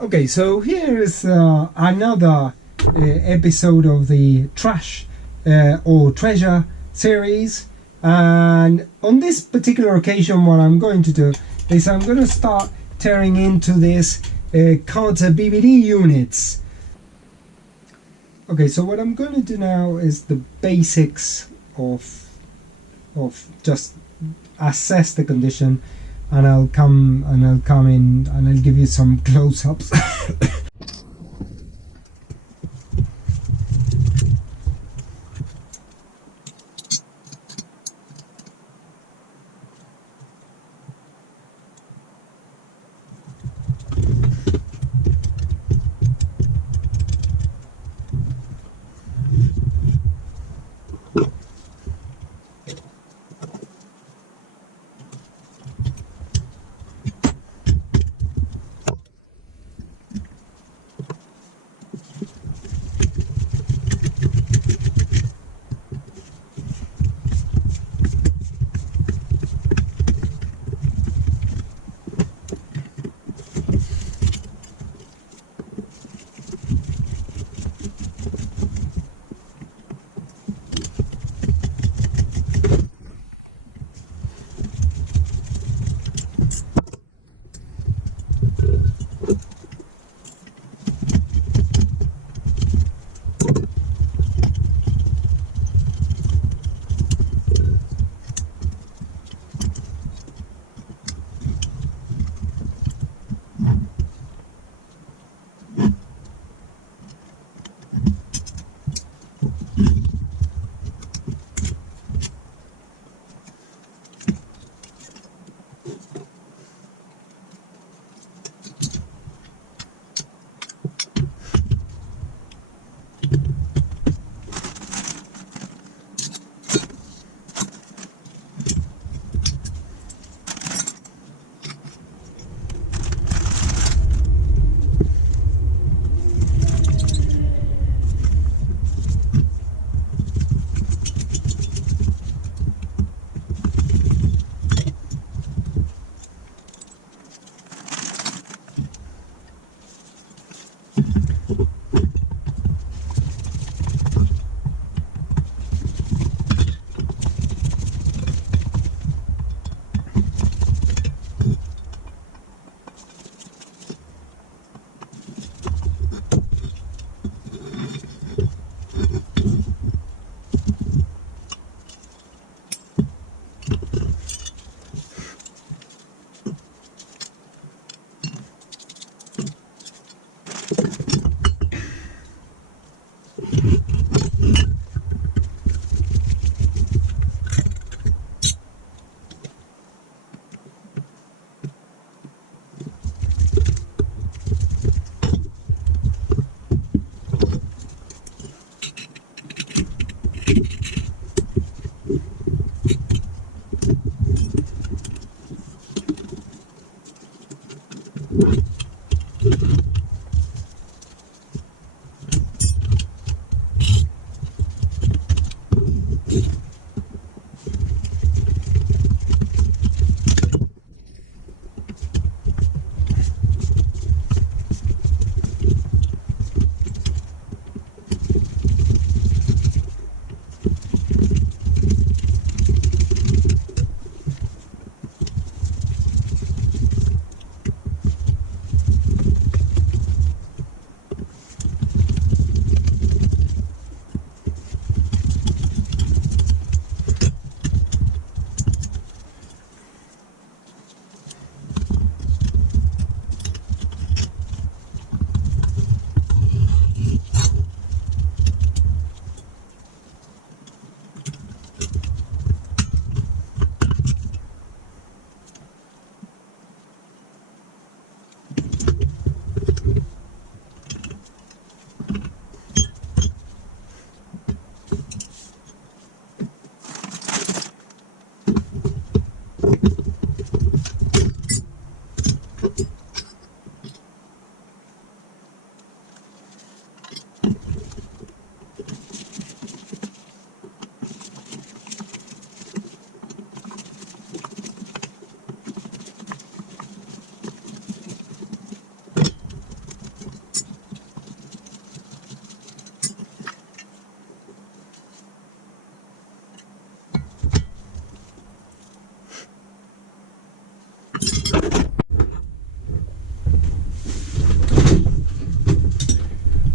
Okay, so here is another episode of the Trash or Treasure series, and on this particular occasion what I'm going to do is I'm going to start tearing into this Carter BBD units. Okay, so what I'm going to do now is the basics of just assess the condition, and I'll come in and I'll give you some close-ups.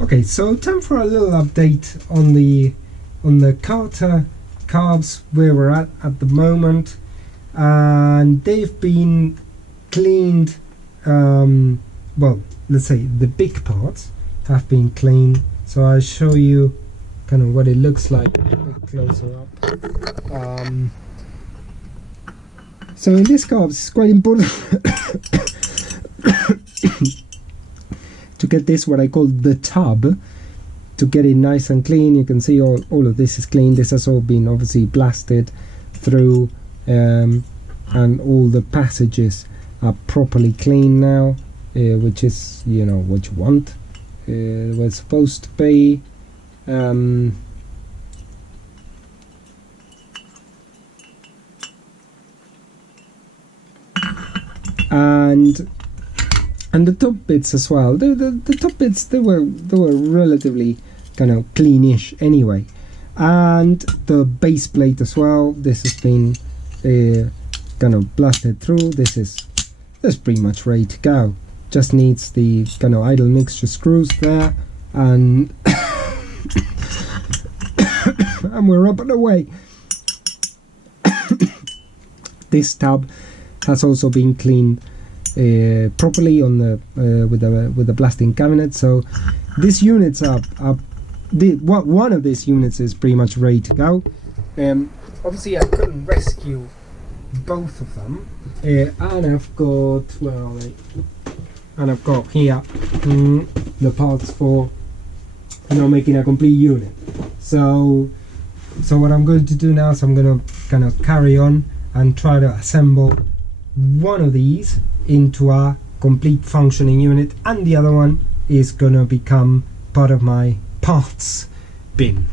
Okay, so time for a little update on the Carter carbs, where we're at the moment, and they've been cleaned. Well, let's say the big parts have been cleaned, so I'll show you kind of what it looks like a bit closer up. So in this carbs, it's quite important to get this, what I call the tub, to get it nice and clean. You can see all of this is clean. This has all been obviously blasted through, and all the passages are properly clean now, which is, you know, what you want. We're supposed to be. And the top bits as well. The top bits, they were relatively kind of cleanish anyway. And the base plate as well. This has been kind of blasted through. That's pretty much ready to go. Just needs the kind of idle mixture screws there, and and we're up and away. This tub has also been cleaned properly on the with the blasting cabinet. So these units one of these units is pretty much ready to go. Obviously, I couldn't rescue both of them, and I've got here the parts for, you know, making a complete unit. So what I'm going to do now is I'm going to kind of carry on and try to assemble one of these into a complete functioning unit, and the other one is going to become part of my parts bin.